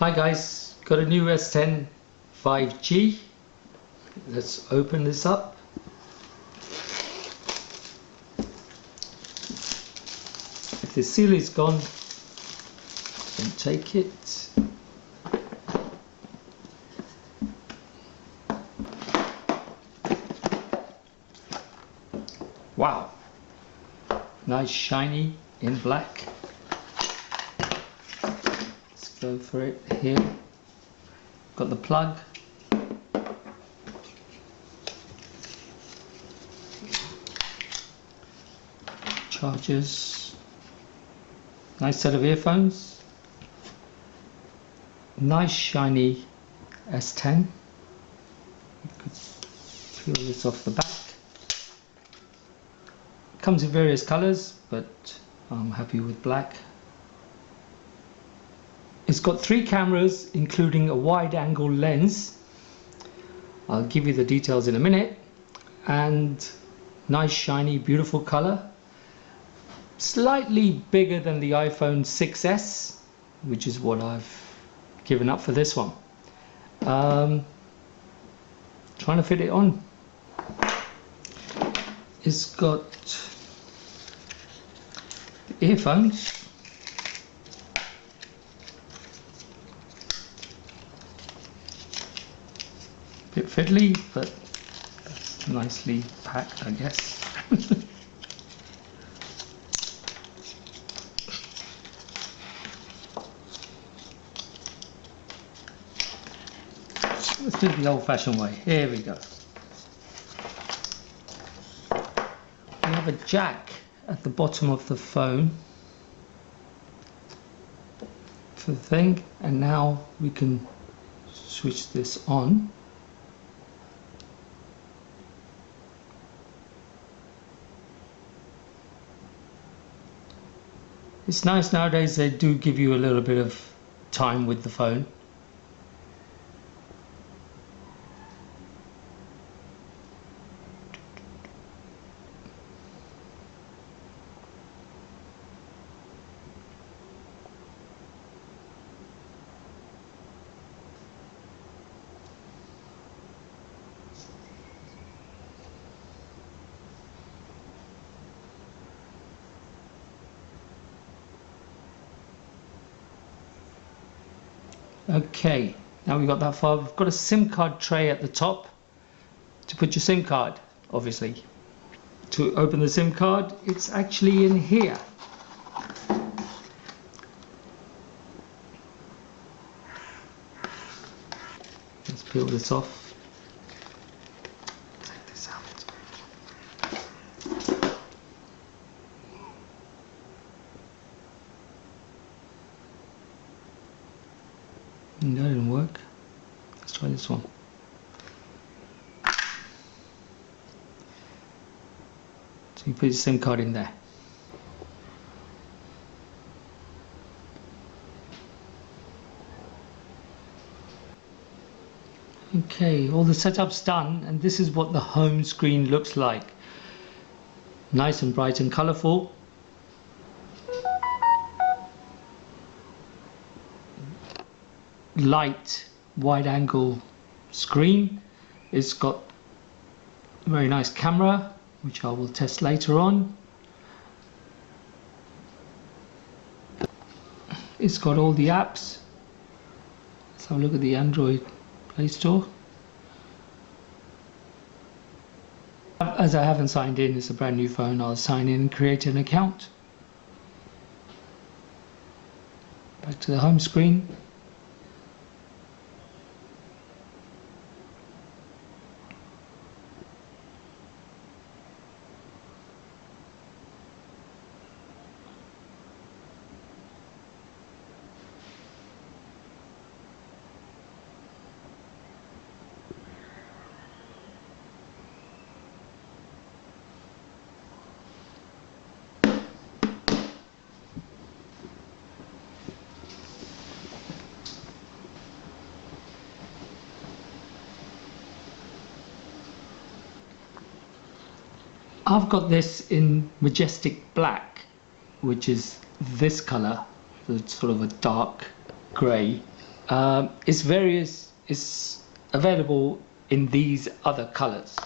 Hi guys, got a new S10 5G. Let's open this up. If the seal is gone, then take it. Wow, nice shiny in black. Let's go for it here. Got the plug. Chargers. Nice set of earphones. Nice shiny S10. You could peel this off the back. Comes in various colors, but I'm happy with black. It's got 3 cameras, including a wide-angle lens. I'll give you the details in a minute. And nice, shiny, beautiful color. Slightly bigger than the iPhone 6s, which is what I've given up for this one. Trying to fit it on. It's got the earphones. Bit fiddly, but nicely packed, I guess. Let's do it the old-fashioned way. Here we go. We have a jack at the bottom of the phone for the thing, and now we can switch this on. It's nice nowadays, they do give you a little bit of time with the phone. Okay, now we've got that far. We've got a SIM card tray at the top to put your SIM card, obviously. To open the SIM card, it's actually in here. Let's peel this off. Take this out. That didn't work. Let's try this one. So you put your SIM card in there. Okay, all the setup's done, and this is what the home screen looks like. Nice and bright and colourful. Light wide angle screen. It's got a very nice camera, which I will test later on. It's got all the apps. Let's have a look at the Android Play Store. As I haven't signed in, it's a brand new phone, I'll sign in and create an account. Back to the home screen. I've got this in majestic black, which is this colour, so it's sort of a dark grey. It's available in these other colors.